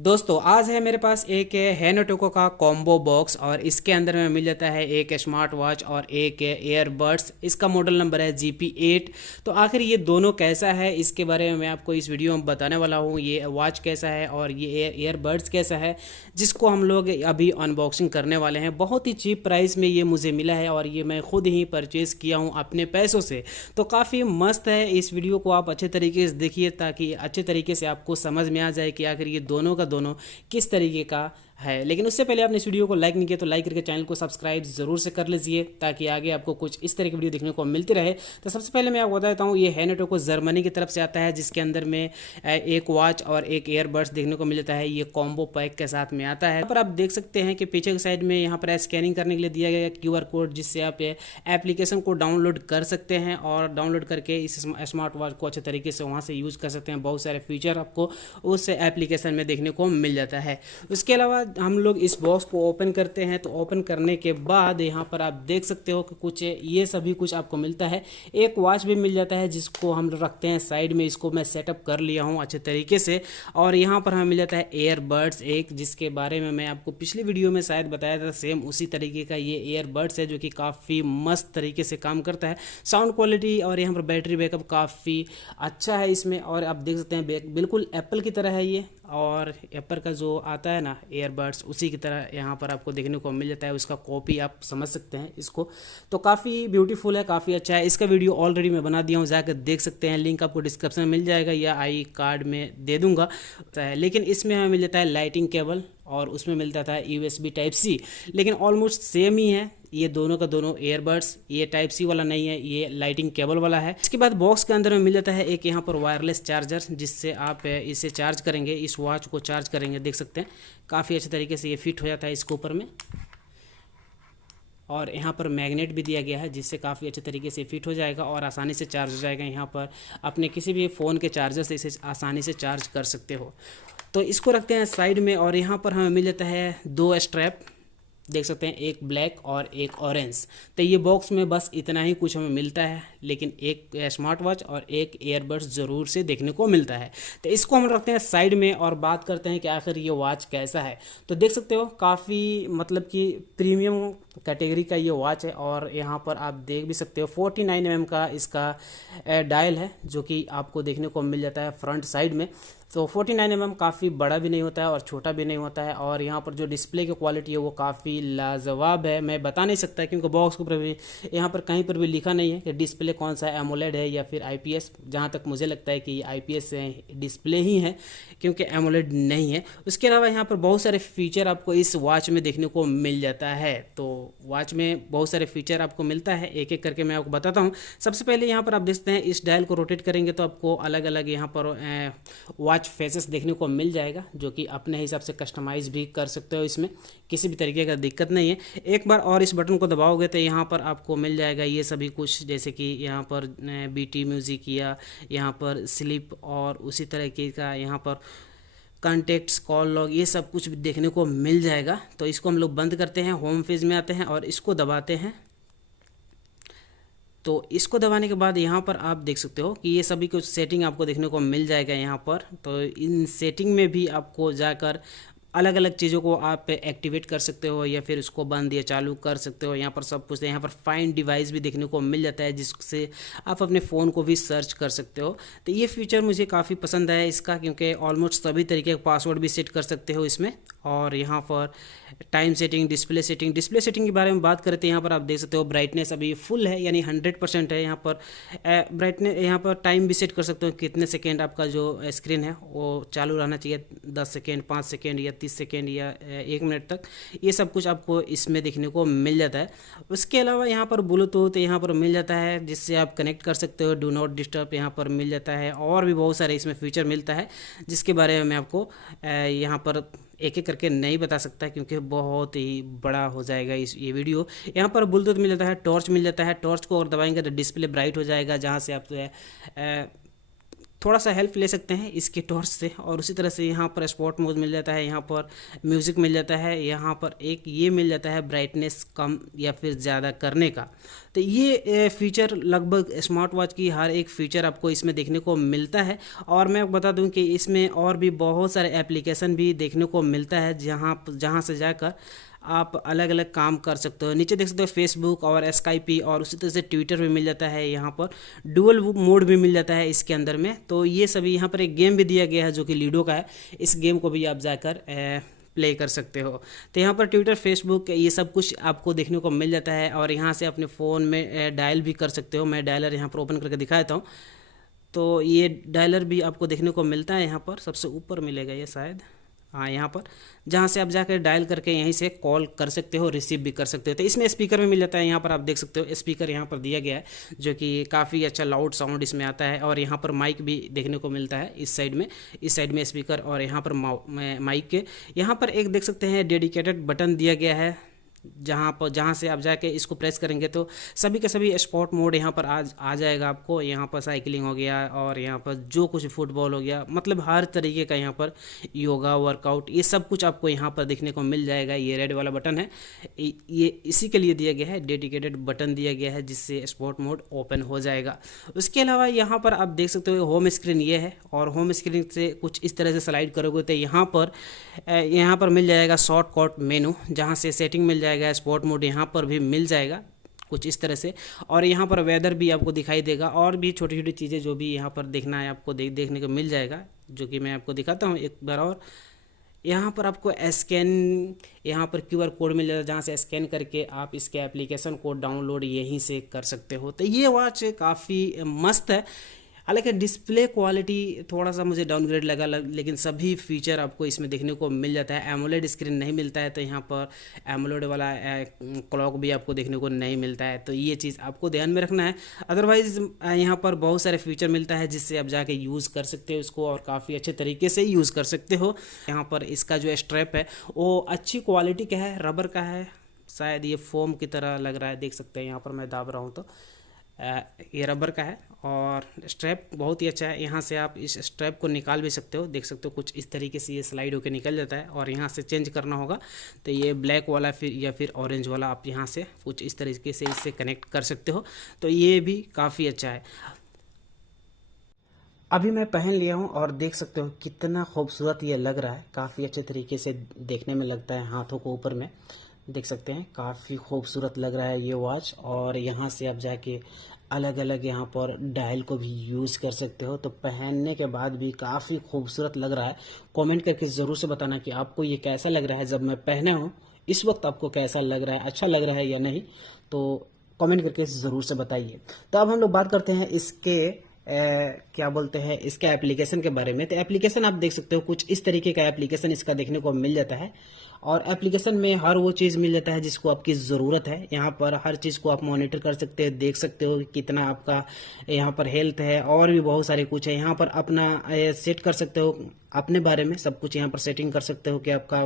दोस्तों आज है मेरे पास एक हैनोटोको का कॉम्बो बॉक्स और इसके अंदर में मिल जाता है एक स्मार्ट वॉच और एक एयरबड्स। इसका मॉडल नंबर है GP8। तो आखिर ये दोनों कैसा है इसके बारे में मैं आपको इस वीडियो में बताने वाला हूँ। ये वॉच कैसा है और ये एयरबड्स कैसा है, जिसको हम लोग अभी अनबॉक्सिंग करने वाले हैं। बहुत ही चीप प्राइस में ये मुझे मिला है और ये मैं खुद ही परचेज़ किया हूँ अपने पैसों से। तो काफ़ी मस्त है। इस वीडियो को आप अच्छे तरीके से देखिए ताकि अच्छे तरीके से आपको समझ में आ जाए कि आखिर ये दोनों का दोनों किस तरीके का है। लेकिन उससे पहले आपने इस वीडियो को लाइक नहीं किया तो लाइक करके चैनल को सब्सक्राइब जरूर से कर लीजिए ताकि आगे आपको कुछ इस तरह की वीडियो देखने को मिलती रहे। तो सबसे पहले मैं आपको बता देता हूँ, ये हैनोटोको जर्मनी की तरफ से आता है, जिसके अंदर में एक वॉच और एक ईयरबड्स देखने को मिलता है। ये कॉम्बो पैक के साथ में आता है। यहाँ पर आप देख सकते हैं कि पीछे की साइड में यहाँ पर स्कैनिंग करने के लिए दिया गया QR कोड, जिससे आप एप्लीकेशन को डाउनलोड कर सकते हैं और डाउनलोड करके इस स्मार्ट वॉच को अच्छे तरीके से वहाँ से यूज़ कर सकते हैं। बहुत सारे फीचर आपको उस एप्लीकेशन में देखने को मिल जाता है। उसके अलावा हम लोग इस बॉक्स को ओपन करते हैं। तो ओपन करने के बाद यहाँ पर आप देख सकते हो कि कुछ ये सभी कुछ आपको मिलता है। एक वॉच भी मिल जाता है जिसको हम रखते हैं साइड में। इसको मैं सेटअप कर लिया हूँ अच्छे तरीके से। और यहाँ पर हमें मिल जाता है एयरबड्स एक, जिसके बारे में मैं आपको पिछली वीडियो में शायद बताया था। सेम उसी तरीके का ये एयरबड्स है जो कि काफ़ी मस्त तरीके से काम करता है। साउंड क्वालिटी और यहाँ पर बैटरी बैकअप काफ़ी अच्छा है इसमें। और आप देख सकते हैं बिल्कुल एप्पल की तरह है ये, और एप्पल का जो आता है ना एयरबड्स, उसी की तरह यहाँ पर आपको देखने को मिल जाता है। उसका कॉपी आप समझ सकते हैं इसको। तो काफ़ी ब्यूटीफुल है, काफ़ी अच्छा है। इसका वीडियो ऑलरेडी मैं बना दिया हूँ, जाकर देख सकते हैं। लिंक आपको डिस्क्रिप्शन में मिल जाएगा या आई कार्ड में दे दूँगा। लेकिन इसमें हमें मिल जाता है लाइटिंग केबल और उसमें मिलता था USB Type-C, लेकिन ऑलमोस्ट सेम ही है ये दोनों का दोनों एयरबड्स। ये Type-C वाला नहीं है, ये लाइटिंग केबल वाला है। इसके बाद बॉक्स के अंदर में मिल जाता है एक यहाँ पर वायरलेस चार्जर, जिससे आप इसे चार्ज करेंगे, इस वॉच को चार्ज करेंगे। देख सकते हैं काफ़ी अच्छे तरीके से ये फिट हो जाता है इसके ऊपर में। और यहाँ पर मैग्नेट भी दिया गया है, जिससे काफ़ी अच्छे तरीके से फिट हो जाएगा और आसानी से चार्ज हो जाएगा। यहाँ पर अपने किसी भी फ़ोन के चार्जर से इसे आसानी से चार्ज कर सकते हो। तो इसको रखते हैं साइड में। और यहाँ पर हमें मिल जाता है दो स्ट्रैप, देख सकते हैं, एक ब्लैक और एक ऑरेंज। तो ये बॉक्स में बस इतना ही कुछ हमें मिलता है, लेकिन एक स्मार्ट वॉच और एक ईयरबड्स ज़रूर से देखने को मिलता है। तो इसको हम रखते हैं साइड में और बात करते हैं कि आखिर ये वॉच कैसा है। तो देख सकते हो काफ़ी मतलब कि प्रीमियम कैटेगरी का ये वॉच है। और यहाँ पर आप देख भी सकते हो 49 mm का इसका डायल है, जो कि आपको देखने को मिल जाता है फ्रंट साइड में। तो 49 mm काफ़ी बड़ा भी नहीं होता है और छोटा भी नहीं होता है। और यहाँ पर जो डिस्प्ले की क्वालिटी है वो काफ़ी लाजवाब है। मैं बता नहीं सकता क्योंकि बॉक्स के ऊपर भी यहाँ पर कहीं पर भी लिखा नहीं है कि डिस्प्ले कौन सा है, एमोलेड है या फिर IPS। जहाँ तक मुझे लगता है कि ये IPS डिस्प्ले ही है, क्योंकि एमोलेड नहीं है। उसके अलावा यहाँ पर बहुत सारे फीचर आपको इस वॉच में देखने को मिल जाता है। तो वॉच में बहुत सारे फीचर आपको मिलता है, एक एक करके मैं आपको बताता हूँ। सबसे पहले यहाँ पर आप देखते हैं, इस डायल को रोटेट करेंगे तो आपको अलग अलग यहाँ पर वॉच फेसेस देखने को मिल जाएगा, जो कि अपने हिसाब से कस्टमाइज भी कर सकते हो। इसमें किसी भी तरीके का दिक्कत नहीं है। एक बार और इस बटन को दबाओगे तो यहाँ पर आपको मिल जाएगा ये सभी कुछ, जैसे कि यहाँ पर BT म्यूज़िक या यहाँ पर स्लीप और उसी तरीके का यहाँ पर कॉन्टेक्ट्स, कॉल लॉग, ये सब कुछ भी देखने को मिल जाएगा। तो इसको हम लोग बंद करते हैं, होम पेज में आते हैं और इसको दबाते हैं। तो इसको दबाने के बाद यहाँ पर आप देख सकते हो कि ये सभी कुछ सेटिंग आपको देखने को मिल जाएगा यहाँ पर। तो इन सेटिंग में भी आपको जाकर अलग अलग चीज़ों को आप एक्टिवेट कर सकते हो या फिर उसको बंद या चालू कर सकते हो। यहाँ पर सब कुछ है। यहाँ पर फाइंड डिवाइस भी देखने को मिल जाता है, जिससे आप अपने फ़ोन को भी सर्च कर सकते हो। तो ये फीचर मुझे काफ़ी पसंद है इसका, क्योंकि ऑलमोस्ट सभी तरीके का पासवर्ड भी सेट कर सकते हो इसमें। और यहाँ पर टाइम सेटिंग, डिस्प्ले सेटिंग के बारे में बात करते हैं। यहाँ पर आप देख सकते हो ब्राइटनेस अभी फुल है, यानी 100% है। यहाँ पर ब्राइटनेस, यहाँ पर टाइम भी सेट कर सकते हो, कितने सेकेंड आपका जो स्क्रीन है वो चालू रहना चाहिए, 10 सेकेंड, 5 सेकेंड या 30 सेकेंड या 1 मिनट तक। ये सब कुछ आपको इसमें देखने को मिल जाता है। उसके अलावा यहाँ पर ब्लूटूथ यहाँ पर मिल जाता है, जिससे आप कनेक्ट कर सकते हो। डू नॉट डिस्टर्ब यहाँ पर मिल जाता है, और भी बहुत सारे इसमें फीचर मिलता है, जिसके बारे में मैं आपको यहाँ पर एक एक करके नहीं बता सकता, क्योंकि बहुत ही बड़ा हो जाएगा ये वीडियो। यहाँ पर ब्लूटूथ मिल जाता है, टॉर्च मिल जाता है। टॉर्च को अगर दबाएंगे तो डिस्प्ले ब्राइट हो जाएगा, जहाँ से आप थोड़ा सा हेल्प ले सकते हैं इसके टॉर्च से। और उसी तरह से यहाँ पर स्पोर्ट मोड मिल जाता है, यहाँ पर म्यूज़िक मिल जाता है, यहाँ पर एक ये मिल जाता है ब्राइटनेस कम या फिर ज़्यादा करने का। तो ये फीचर लगभग स्मार्ट वॉच की हर एक फीचर आपको इसमें देखने को मिलता है। और मैं बता दूं कि इसमें और भी बहुत सारे एप्लीकेशन भी देखने को मिलता है जहाँ से जाकर आप अलग अलग काम कर सकते हो। नीचे देख सकते हो फेसबुक और स्काइपी और उसी तरह से ट्विटर भी मिल जाता है, यहाँ पर डुअल मोड भी मिल जाता है इसके अंदर में। तो ये सभी यहाँ पर एक गेम भी दिया गया है जो कि लूडो का है, इस गेम को भी आप जाकर प्ले कर सकते हो। तो यहाँ पर ट्विटर, फेसबुक ये सब कुछ आपको देखने को मिल जाता है। और यहाँ से अपने फ़ोन में डायल भी कर सकते हो। मैं डायलर यहाँ पर ओपन करके दिखा देता हूँ। तो ये डायलर भी आपको देखने को मिलता है, यहाँ पर सबसे ऊपर मिलेगा ये शायद, हाँ यहाँ पर, जहाँ से आप जाकर डायल करके यहीं से कॉल कर सकते हो, रिसीव भी कर सकते हो। तो इसमें स्पीकर भी मिल जाता है, यहाँ पर आप देख सकते हो स्पीकर यहाँ पर दिया गया है जो कि काफ़ी अच्छा लाउड साउंड इसमें आता है। और यहाँ पर माइक भी देखने को मिलता है इस साइड में स्पीकर, और यहाँ पर माइक के यहाँ पर एक देख सकते हैं डेडिकेटेड बटन दिया गया है, जहाँ से आप जाके इसको प्रेस करेंगे तो सभी के सभी स्पोर्ट मोड यहाँ पर आ जाएगा आपको। यहाँ पर साइकिलिंग हो गया और यहाँ पर जो कुछ फुटबॉल हो गया, मतलब हर तरीके का यहाँ पर योगा, वर्कआउट, ये सब कुछ आपको यहाँ पर देखने को मिल जाएगा। ये रेड वाला बटन है, ये इसी के लिए दिया गया है, डेडिकेटेड बटन दिया गया है जिससे स्पोर्ट मोड ओपन हो जाएगा। उसके अलावा यहाँ पर आप देख सकते हो होम स्क्रीन ये है, और होम स्क्रीन से कुछ इस तरह से स्लाइड करोगे तो यहाँ पर मिल जाएगा शॉर्टकट मेनू, जहाँ से सेटिंग मिल जाएगा, स्पोर्ट मोड यहाँ पर भी मिल जाएगा कुछ इस तरह से। और यहाँ पर वेदर भी आपको दिखाई देगा, और भी छोटी छोटी चीज़ें जो भी यहाँ पर देखना है आपको देखने को मिल जाएगा, जो कि मैं आपको दिखाता हूँ एक बार। और यहाँ पर आपको यहाँ पर QR कोड मिल जाएगा, जहाँ से स्कैन करके आप इसके एप्लीकेशन को डाउनलोड यहीं से कर सकते हो। तो ये वॉच काफ़ी मस्त है। हालांकि डिस्प्ले क्वालिटी थोड़ा सा मुझे डाउनग्रेड लगा, लेकिन सभी फीचर आपको इसमें देखने को मिल जाता है। एमोलेड स्क्रीन नहीं मिलता है, तो यहाँ पर एमोलेड वाला क्लॉक भी आपको देखने को नहीं मिलता है, तो ये चीज़ आपको ध्यान में रखना है। अदरवाइज़ यहाँ पर बहुत सारे फीचर मिलता है जिससे आप जाके यूज़ कर सकते हो इसको, और काफ़ी अच्छे तरीके से यूज़ कर सकते हो। यहाँ पर इसका जो स्ट्रैप है वो अच्छी क्वालिटी का है, रबर का है, शायद ये फोम की तरह लग रहा है, देख सकते हैं यहाँ पर मैं दाब रहा हूँ तो ये रबर का है। और स्ट्रैप बहुत ही अच्छा है, यहाँ से आप इस स्ट्रैप को निकाल भी सकते हो, देख सकते हो कुछ इस तरीके से ये स्लाइड होकर निकल जाता है। और यहाँ से चेंज करना होगा तो ये ब्लैक वाला या फिर ऑरेंज वाला आप यहाँ से कुछ इस तरीके से इससे कनेक्ट कर सकते हो, तो ये भी काफ़ी अच्छा है। अभी मैं पहन लिया हूँ और देख सकते हो कितना खूबसूरत ये लग रहा है, काफ़ी अच्छे तरीके से देखने में लगता है, हाथों को ऊपर में देख सकते हैं, काफ़ी खूबसूरत लग रहा है ये वॉच। और यहाँ से आप जाके अलग अलग यहाँ पर डायल को भी यूज़ कर सकते हो, तो पहनने के बाद भी काफ़ी खूबसूरत लग रहा है। कमेंट करके ज़रूर से बताना कि आपको ये कैसा लग रहा है, जब मैं पहना हूँ इस वक्त आपको कैसा लग रहा है, अच्छा लग रहा है या नहीं, तो कमेंट करके ज़रूर से बताइए। तो अब हम लोग बात करते हैं इसके क्या बोलते हैं इसके एप्लीकेशन के बारे में। तो एप्लीकेशन आप देख सकते हो कुछ इस तरीके का एप्लीकेशन इसका देखने को मिल जाता है, और एप्लीकेशन में हर वो चीज़ मिल जाता है जिसको आपकी ज़रूरत है। यहाँ पर हर चीज़ को आप मॉनिटर कर सकते हो, देख सकते हो कितना आपका यहाँ पर हेल्थ है, और भी बहुत सारे कुछ है। यहाँ पर अपना सेट कर सकते हो अपने बारे में सब कुछ, यहाँ पर सेटिंग कर सकते हो कि आपका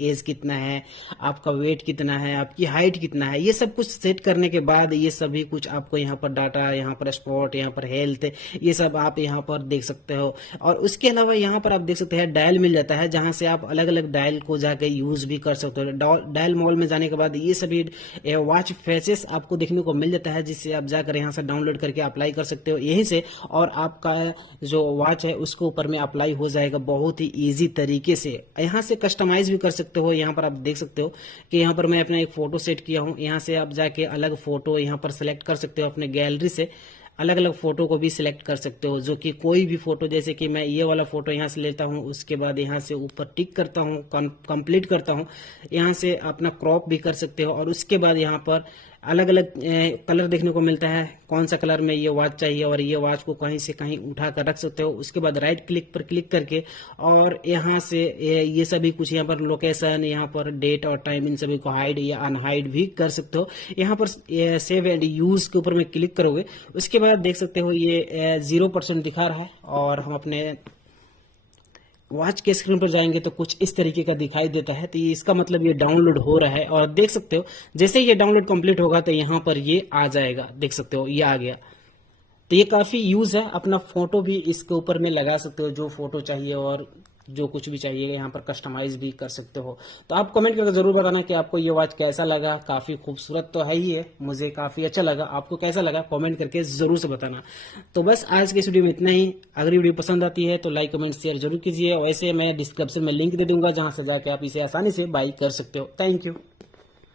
एज कितना है, आपका वेट कितना है, आपकी हाइट कितना है, ये सब कुछ सेट करने के बाद ये सभी कुछ आपको यहाँ पर डाटा, यहाँ पर स्पॉट, यहाँ पर हेल्थ, ये सब आप यहाँ पर देख सकते हो। और उसके अलावा यहाँ पर आप देख सकते हैं डायल मिल जाता है, जहाँ से आप अलग अलग डायल को जाके यूज़ भी कर सकते हो। डायल मोड में जाने के बाद ये सभी वॉच फेसेस आपको देखने को मिल जाता है, जिससे आप जाकर यहाँ से डाउनलोड करके अप्लाई कर सकते हो यहीं से, और आपका जो वॉच है उसके ऊपर में अप्लाई हो जाएगा बहुत ही इजी तरीके से। यहाँ से कस्टमाइज भी कर सकते हो। यहाँ पर आप देख सकते हो कि यहाँ पर मैं अपना एक फोटो सेट किया हूँ, यहाँ से आप जाके अलग फोटो यहाँ पर सेलेक्ट कर सकते हो, अपने गैलरी से अलग अलग फोटो को भी सिलेक्ट कर सकते हो, जो कि कोई भी फोटो, जैसे कि मैं ये वाला फोटो यहाँ से लेता हूँ, उसके बाद यहाँ से ऊपर टिक करता हूँ, कंप्लीट करता हूँ, यहाँ से अपना क्रॉप भी कर सकते हो। और उसके बाद यहाँ पर अलग अलग कलर देखने को मिलता है, कौन सा कलर में ये वॉच चाहिए, और ये वॉच को कहीं से कहीं उठा कर रख सकते हो। उसके बाद राइट क्लिक पर क्लिक करके और यहाँ से ये सभी कुछ यहाँ पर लोकेशन, यहाँ पर डेट और टाइम, इन सभी को हाइड या अनहाइड भी कर सकते हो। यहाँ पर सेव एंड यूज के ऊपर में क्लिक करोगे, उसके बाद देख सकते हो ये 0% दिखा रहा है। और हम अपने वॉच के स्क्रीन पर जाएंगे तो कुछ इस तरीके का दिखाई देता है, तो ये इसका मतलब ये डाउनलोड हो रहा है। और देख सकते हो जैसे ये डाउनलोड कंप्लीट होगा तो यहाँ पर ये आ जाएगा, देख सकते हो ये आ गया। तो ये काफ़ी यूज़ है, अपना फ़ोटो भी इसके ऊपर में लगा सकते हो, जो फ़ोटो चाहिए और जो कुछ भी चाहिए यहाँ पर कस्टमाइज भी कर सकते हो। तो आप कमेंट करके ज़रूर बताना कि आपको ये वॉच कैसा लगा। काफ़ी खूबसूरत तो है ही है, मुझे काफ़ी अच्छा लगा। आपको कैसा लगा कमेंट करके ज़रूर से बताना। तो बस आज के इस वीडियो में इतना ही। अगर वीडियो पसंद आती है तो लाइक कमेंट शेयर जरूर कीजिए। वैसे मैं डिस्क्रिप्शन में लिंक दे दूंगा जहाँ से जाके आप इसे आसानी से बाई कर सकते हो। Thank you.